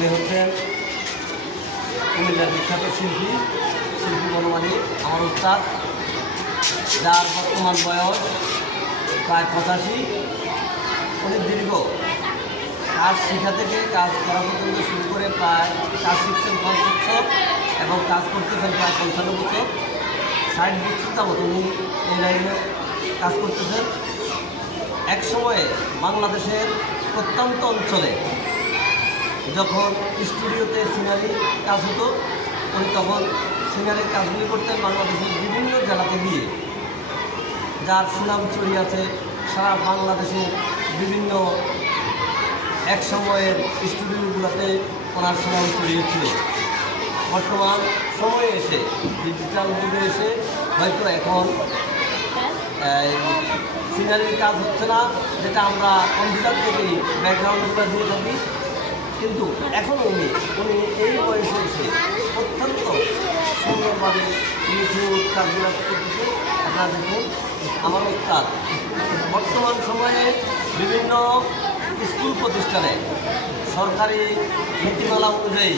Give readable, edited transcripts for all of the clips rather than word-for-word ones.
উনি হচ্ছেন কুমিল্লার বিখ্যাত শিল্পী বনমালী, আমার উস্তাদ, যার বর্তমান বয়স প্রায় 85। উনি দীর্ঘ কাজ শেখা থেকে কাজ করা পর্যন্ত শুরু করে প্রায় কাজ শিখছেন 5 বছর এবং কাজ করতেছেন প্রায় 55 বছর। 60 বছর যাবত উনি এই লাইনে কাজ করতেছেন। এক সময়ে বাংলাদেশের প্রত্যন্ত অঞ্চলে যখন স্টুডিওতে সিনারি কাজ হতো, উনি তখন সিনারির কাজগুলি করতেন বাংলাদেশের বিভিন্ন জেলাতে গিয়ে, যার সুনাম ছড়িয়ে আছে সারা বাংলাদেশের বিভিন্ন এক সময়ের স্টুডিওগুলোতে ওনার সুনাম ছড়িয়েছিল। বর্তমান সময়ে এসে ডিজিটাল যুগে এসে হয়তো এখন সিনারির কাজ হচ্ছে না, যেটা আমরা কম্পিউটার থেকেই ব্যাকগ্রাউন্ডগুলো দিয়ে থাকি, কিন্তু এখনও উনি এই বয়সে এসে অত্যন্ত সুন্দরভাবে নিখুঁত কাজগুলো করতেছে। আপনারা দেখুন, আমার উস্তাদ বর্তমান সময়ে বিভিন্ন স্কুল প্রতিষ্ঠানে সরকারি নীতিমালা অনুযায়ী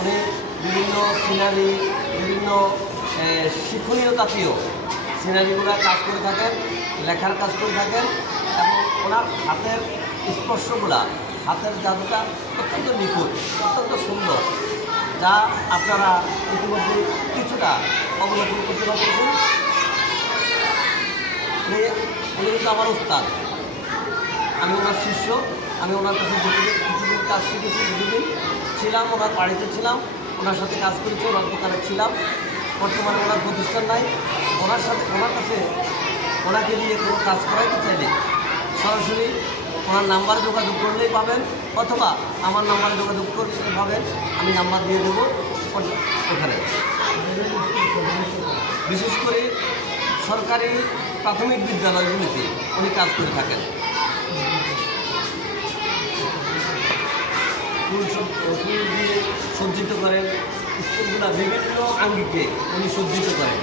উনি বিভিন্ন সিনারি, বিভিন্ন শিক্ষণীয় জাতীয় সিনারিগুলো কাজ করে থাকেন, লেখার কাজ করে থাকেন এবং ওনার হাতের স্পর্শগুলা, হাতের জাদুটা অত্যন্ত নিখুঁত, অত্যন্ত সুন্দর, যা আপনারা ইতিমধ্যে কিছুটা অবলোকন করতে পারতেছেন। উনি কিন্তু আমার উস্তাদ, আমি ওনার শিষ্য। আমি ওনার কাছে কিছুদিন কাজ শিখেছি, কিছুদিন ছিলাম, ওনার বাড়িতে ছিলাম, ওনার সাথে কাজ করেছি, ওনার দোকানে ছিলাম। বর্তমানে ওনার প্রতিষ্ঠান নাই। ওনার কাছে ওনাকে দিয়ে কোনো কাজ করাইতে চাইলে সরাসরি ওনার নাম্বারে যোগাযোগ করলেই পাবেন, অথবা আমার নাম্বারে যোগাযোগ করলে পাবেন। আমি নাম্বার দিয়ে দেবো ওখানে। বিশেষ করে সরকারি প্রাথমিক বিদ্যালয়গুলিতে উনি কাজ করে থাকেন। ফুল দিয়ে সজ্জিত করেন, স্কুলগুলো বিভিন্ন আঙ্গিকে উনি সজ্জিত করেন।